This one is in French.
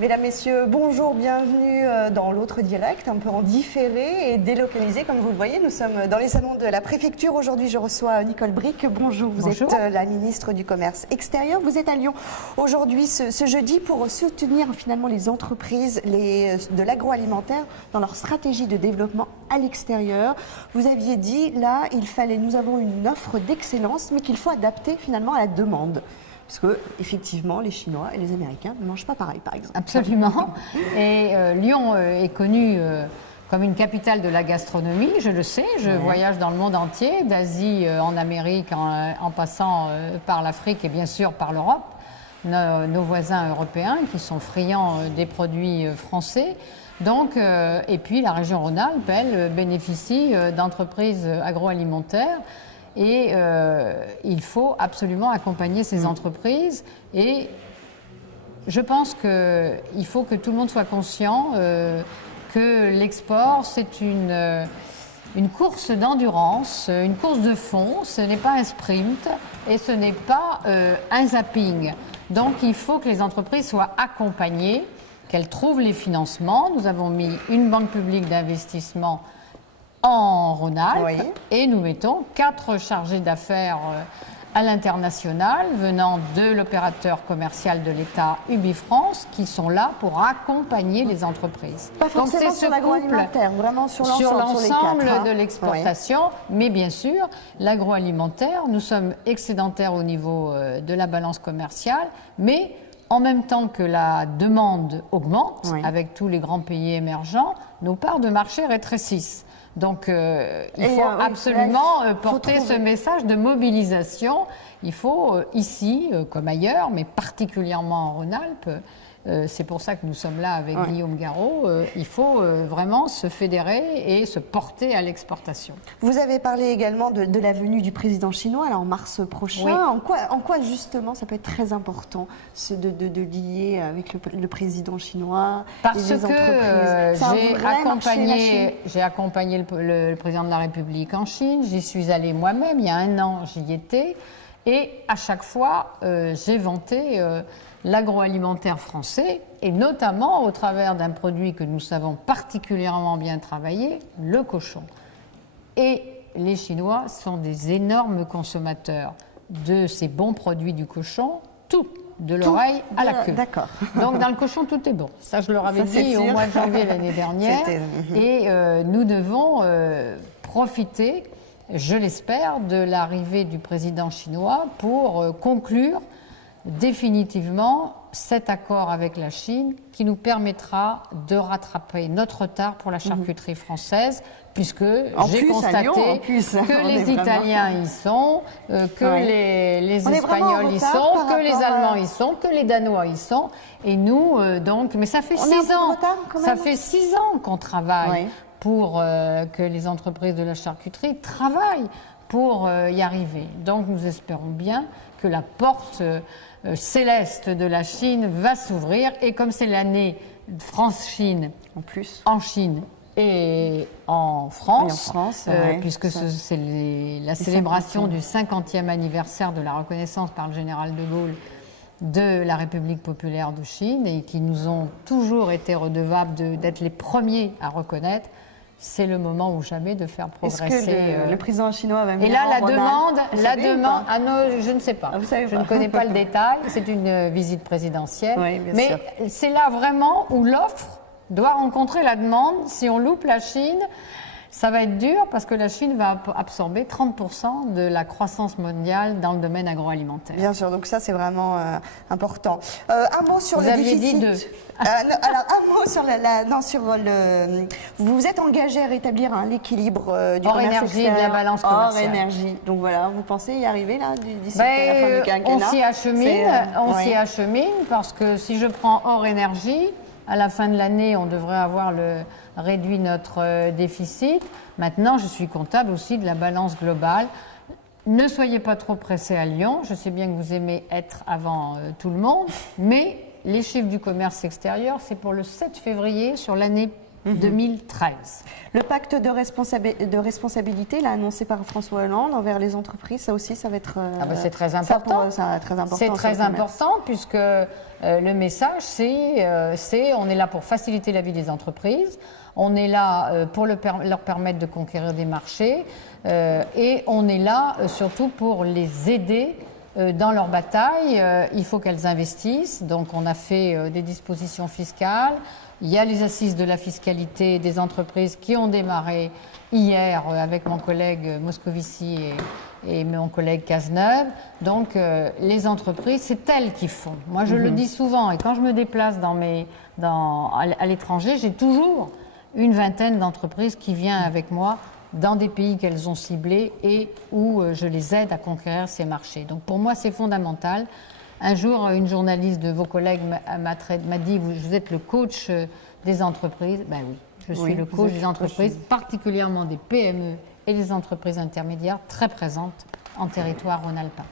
Mesdames, Messieurs, bonjour, bienvenue dans l'autre direct, un peu en différé et délocalisé. Comme vous le voyez, nous sommes dans les salons de la préfecture. Aujourd'hui, je reçois Nicole Bricq. Bonjour, vous êtes la ministre du Commerce extérieur. Vous êtes à Lyon aujourd'hui, ce jeudi, pour soutenir finalement les entreprises de l'agroalimentaire dans leur stratégie de développement à l'extérieur. Vous aviez dit, là, nous avons une offre d'excellence, mais qu'il faut adapter finalement à la demande. Parce que, effectivement, les Chinois et les Américains ne mangent pas pareil, par exemple. Absolument. Et Lyon est connue comme une capitale de la gastronomie, je le sais. Je voyage dans le monde entier, d'Asie en Amérique, en passant par l'Afrique et bien sûr par l'Europe. Nos voisins européens qui sont friands des produits français. Donc, et puis la région Rhône-Alpes, elle, bénéficie d'entreprises agroalimentaires. Et il faut absolument accompagner ces entreprises. Et je pense qu'il faut que tout le monde soit conscient que l'export, c'est une course d'endurance, une course de fond. Ce n'est pas un sprint et ce n'est pas un zapping. Donc il faut que les entreprises soient accompagnées, qu'elles trouvent les financements. Nous avons mis une banque publique d'investissement en Rhône-Alpes, et nous mettons 4 chargés d'affaires à l'international venant de l'opérateur commercial de l'État UbiFrance qui sont là pour accompagner les entreprises. Pas forcément sur l'agroalimentaire, vraiment sur l'ensemble de l'exportation, mais bien sûr, l'agroalimentaire, nous sommes excédentaires au niveau de la balance commerciale, mais en même temps que la demande augmente avec tous les grands pays émergents, nos parts de marché rétrécissent. Donc, il faut absolument porter ce message de mobilisation. Il faut, ici, comme ailleurs, mais particulièrement en Rhône-Alpes, c'est pour ça que nous sommes là avec Guillaume Garot, il faut vraiment se fédérer et se porter à l'exportation. Vous avez parlé également de la venue du président chinois en mars prochain. En quoi justement ça peut être très important de lier avec le président chinois Parce et les entreprises? J'ai accompagné le président de la République en Chine, j'y suis allée moi-même, il y a 1 an j'y étais, et à chaque fois j'ai vanté l'agroalimentaire français, et notamment au travers d'un produit que nous savons particulièrement bien travailler, le cochon. Et les Chinois sont des énormes consommateurs de ces bons produits du cochon, tout, de l'oreille à la queue. D'accord. Donc dans le cochon, tout est bon. Ça, je leur avais dit au mois de janvier l'année dernière. Et nous devons profiter, je l'espère, de l'arrivée du président chinois pour conclure définitivement cet accord avec la Chine qui nous permettra de rattraper notre retard pour la charcuterie française, puisque j'ai constaté que les Italiens y sont, que les Espagnols y sont, que les Allemands y sont, que les Danois y sont, et nous, donc, mais ça fait 6 ans, ça fait 6 ans qu'on travaille pour que les entreprises de la charcuterie travaillent pour y arriver. Donc nous espérons bien que la porte céleste de la Chine va s'ouvrir, et comme c'est l'année France-Chine en Chine et en France, puisque c'est la célébration du 50e anniversaire de la reconnaissance par le général de Gaulle de la République populaire de Chine, et qui nous ont toujours été redevables d'être les premiers à reconnaître. C'est le moment ou jamais de faire progresser. Est-ce que le président chinois va venir? Et là, la demande, ah non, je ne sais pas. Je ne connais pas le détail. C'est une visite présidentielle. Mais c'est là vraiment où l'offre doit rencontrer la demande. Si on loupe la Chine, ça va être dur, parce que la Chine va absorber 30% de la croissance mondiale dans le domaine agroalimentaire. Bien sûr, donc ça c'est vraiment important. Un mot sur le déficit. Vous aviez dit 2. Alors un mot sur vous vous êtes engagé à rétablir l'équilibre du commerce extérieur, de la balance commerciale. Hors énergie. Donc voilà, vous pensez y arriver là d'ici la fin du quinquennat? On s'y achemine, parce que si je prends hors énergie, à la fin de l'année, on devrait avoir réduit notre déficit. Maintenant, je suis comptable aussi de la balance globale. Ne soyez pas trop pressés à Lyon. Je sais bien que vous aimez être avant tout le monde, mais les chiffres du commerce extérieur, c'est pour le 7 février sur l'année 2013. Le pacte de responsabilité, là, annoncé par François Hollande envers les entreprises, ça aussi, ça va être... c'est très important. C'est très important puisque le message, c'est on est là pour faciliter la vie des entreprises, on est là pour leur permettre de conquérir des marchés et on est là surtout pour les aider dans leur bataille. Il faut qu'elles investissent, donc on a fait des dispositions fiscales. Il y a les assises de la fiscalité des entreprises qui ont démarré hier avec mon collègue Moscovici et mon collègue Cazeneuve. Donc les entreprises, c'est elles qui font. Moi je le dis souvent et quand je me déplace à l'étranger, j'ai toujours une vingtaine d'entreprises qui viennent avec moi dans des pays qu'elles ont ciblés et où je les aide à conquérir ces marchés. Donc pour moi c'est fondamental. Un jour, une journaliste de vos collègues m'a dit « Vous êtes le coach des entreprises ». Ben oui, je suis le coach des entreprises, particulièrement des PME et des entreprises intermédiaires très présentes en territoire rhône-alpin.